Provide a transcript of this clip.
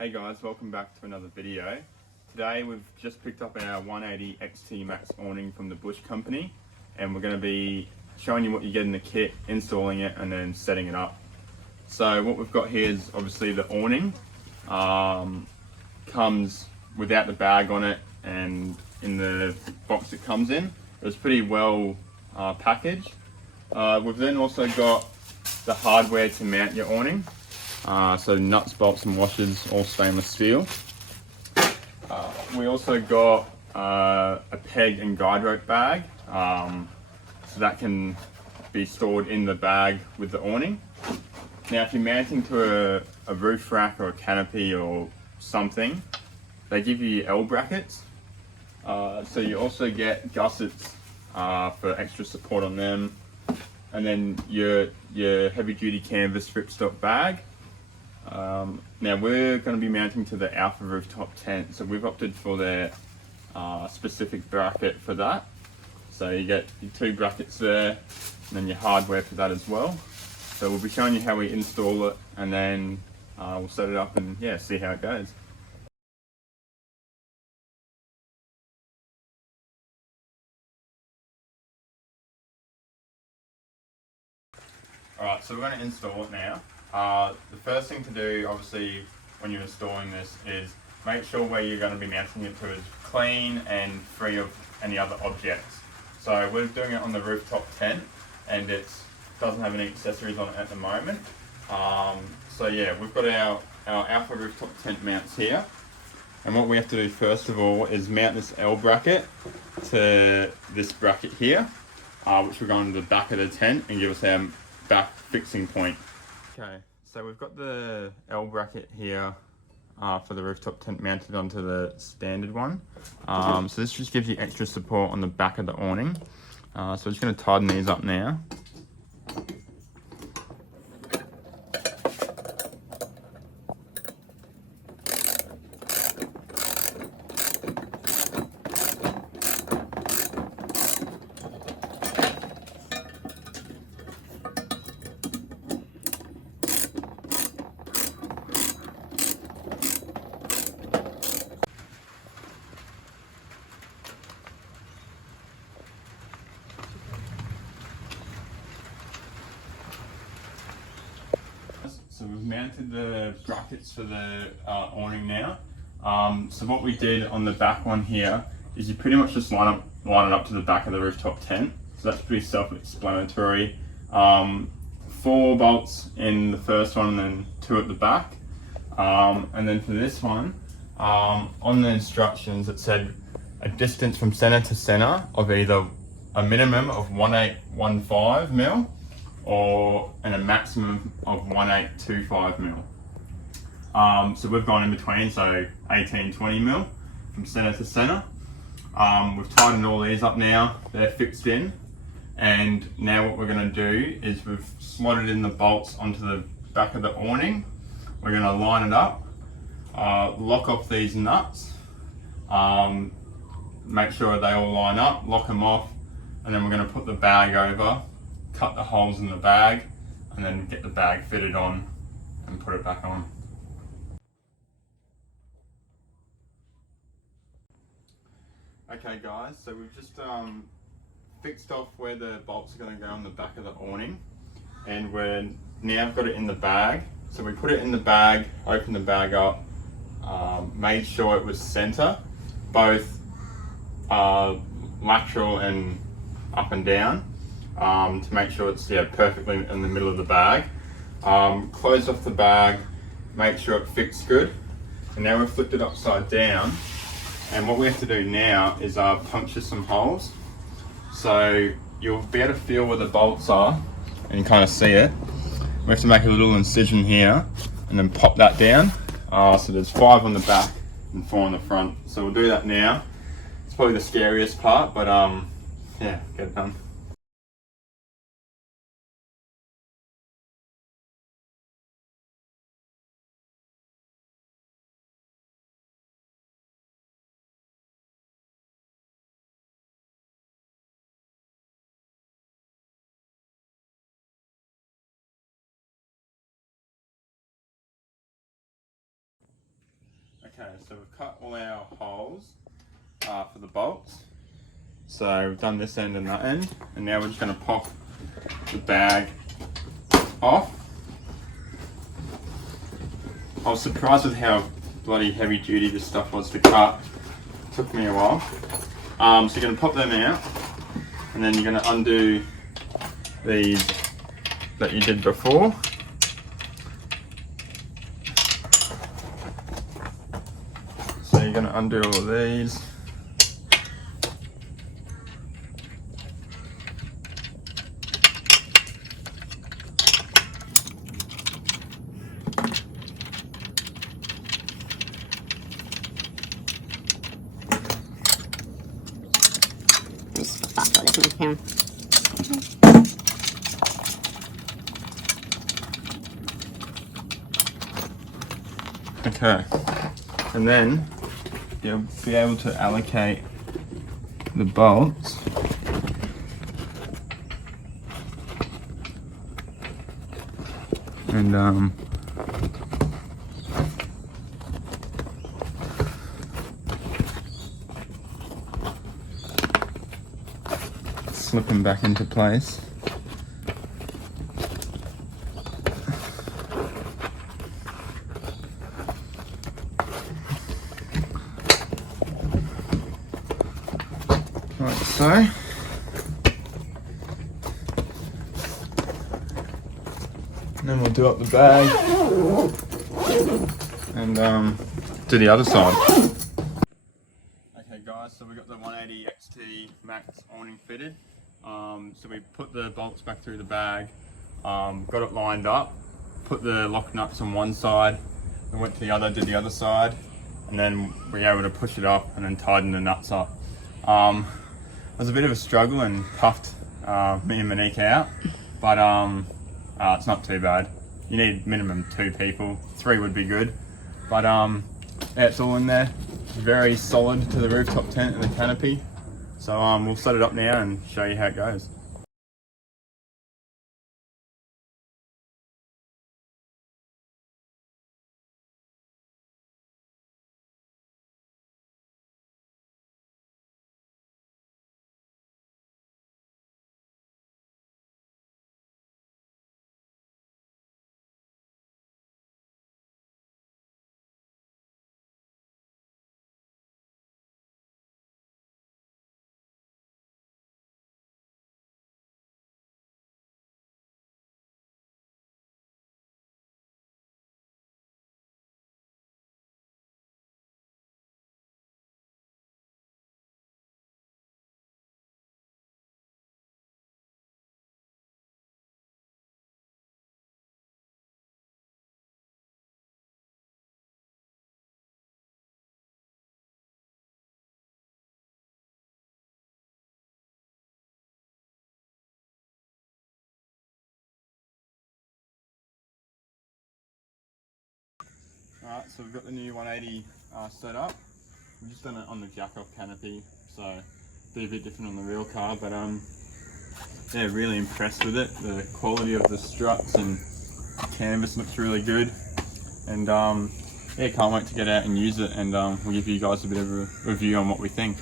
Hey guys, welcome back to another video. Today we've just picked up our 180 XT Max Awning from the Bush company, and we're going to be showing you what you get in the kit, installing it and then setting it up. So what we've got here is obviously the awning. Comes without the bag on it, and in the box it comes in. It was pretty well packaged. We've then also got the hardware to mount your awning. So nuts, bolts and washers, all stainless steel. We also got a peg and guide rope bag, so that can be stored in the bag with the awning. Now if you're mounting to a roof rack or a canopy or something, they give you L brackets. So you also get gussets for extra support on them. And then your heavy duty canvas ripstop bag. Now we're going to be mounting to the Alpha rooftop tent, so we've opted for their specific bracket for that. So you get your two brackets there, and then your hardware for that as well. So we'll be showing you how we install it, and then we'll set it up and see how it goes. Alright, so we're going to install it now. The first thing to do, obviously, when you're installing this is make sure where you're going to be mounting it to is clean and free of any other objects. So we're doing it on the rooftop tent, and it doesn't have any accessories on it at the moment. So yeah, we've got our Alpha rooftop tent mounts here. And what we have to do first of all is mount this L bracket to this bracket here, which will go into the back of the tent and give us our back fixing point. Okay, so we've got the L bracket here for the rooftop tent mounted onto the standard one. So this just gives you extra support on the back of the awning. So we're just going to tighten these up now. So we've mounted the brackets for the awning now. So what we did on the back one here is you pretty much just line it up to the back of the rooftop tent. So that's pretty self-explanatory. 4 bolts in the first one and then 2 at the back. And then for this one, on the instructions it said a distance from center to center of either a minimum of 1815 mil and a maximum of 1825 mil. So we've gone in between, so 1820 mil from center to center. We've tightened all these up now, they're fixed in. And now what we're going to do is we've slotted in the bolts onto the back of the awning. We're going to line it up, lock off these nuts, make sure they all line up, lock them off, and then we're going to put the bag over, cut the holes in the bag, and then get the bag fitted on and put it back on. Okay guys, so we've just fixed off where the bolts are going to go on the back of the awning, and we're now got it in the bag. So we put it in the bag, opened the bag up, made sure it was center, both lateral and up and down, to make sure it's perfectly in the middle of the bag. Close off the bag, make sure it fits good, and now we've flipped it upside down, and what we have to do now is puncture some holes. So you'll be able to feel where the bolts are and you kind of see it. We have to make a little incision here and then pop that down. So there's 5 on the back and 4 on the front. So we'll do that now. It's probably the scariest part, but yeah, get it done. Okay, so we've cut all our holes for the bolts. So we've done this end and that end, and now we're just going to pop the bag off. I was surprised with how bloody heavy duty this stuff was to cut. It took me a while. So you're going to pop them out, and then you're going to undo these that you did before. So you're going to undo all of these. Okay, and then you'll be able to allocate the bolts and slip them back into place. Like so. And then we'll do up the bag and do the other side. Okay guys, so we got the 180 XT Max Awning fitted. So we put the bolts back through the bag, got it lined up, put the lock nuts on one side, then went to the other, did the other side, and then we were able to push it up and then tighten the nuts up. It was a bit of a struggle and puffed me and Monique out, but it's not too bad. You need minimum 2 people, 3 would be good, but yeah, it's all in there. Very solid to the rooftop tent and the canopy. So we'll set it up now and show you how it goes. Alright, so we've got the new 180 set up. We've just done it on the jack-off canopy, so be a bit different on the real car, but yeah, really impressed with it. The quality of the struts and canvas looks really good, and yeah, can't wait to get out and use it, and we'll give you guys a bit of a review on what we think.